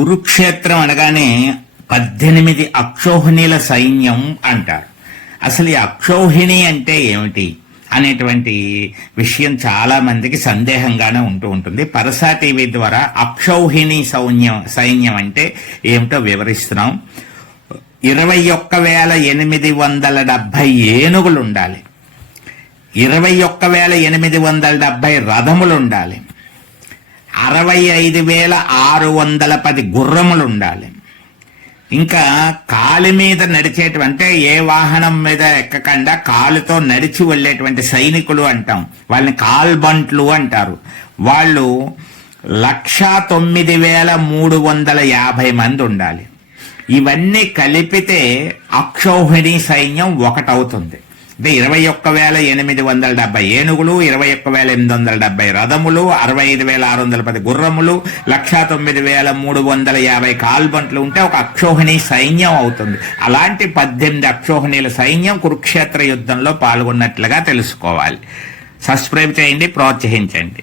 కురుక్షేత్రం అనగానే పద్దెనిమిది అక్షోహిణీల సైన్యం అంటారు. అసలు ఈ అక్షౌహిణి అంటే ఏమిటి అనేటువంటి విషయం చాలా మందికి సందేహంగానే ఉంటూ ఉంటుంది. పరసా టీవీ ద్వారా అక్షౌహిణి సౌన్యం సైన్యం అంటే ఏమిటో వివరిస్తున్నాం. ఇరవై ఒక్క వేల ఎనిమిది వందల డెబ్భై ఏనుగులు ఉండాలి. ఇరవై ఒక్క వేల ఎనిమిది వందల డెబ్భై రథములు ఉండాలి. అరవై ఐదు వేల ఆరు వందల పది గుర్రములు ఉండాలి ఇంకా కాలి మీద నడిచేటువంటి అంటే ఏ వాహనం మీద ఎక్కకుండా కాలుతో నడిచి వెళ్ళేటువంటి సైనికులు అంటాం. వాళ్ళని కాల్బంట్లు అంటారు. వాళ్ళు లక్షా తొమ్మిది వేల మూడు వందల యాభై మంది ఉండాలి ఇవన్నీ కలిపితే అక్షౌహిణి సైన్యం ఒకటవుతుంది. అంటే ఇరవై ఒక్క వేల ఎనిమిది వందల డెబ్బై ఏనుగులు ఇరవై ఒక్క వేల ఎనిమిది వందల డెబ్బై రథములు అరవై ఐదు వేల ఆరు వందల పది గుర్రములు లక్షా తొమ్మిది వేల మూడు వందల యాభై కాల్బంట్లు ఉంటే ఒక అక్షోహిణి సైన్యం అవుతుంది. అలాంటి పద్దెనిమిది అక్షోహిణీల సైన్యం కురుక్షేత్ర యుద్ధంలో పాల్గొన్నట్లుగా తెలుసుకోవాలి. సబ్స్క్రైబ్ చేయండి ప్రోత్సహించండి.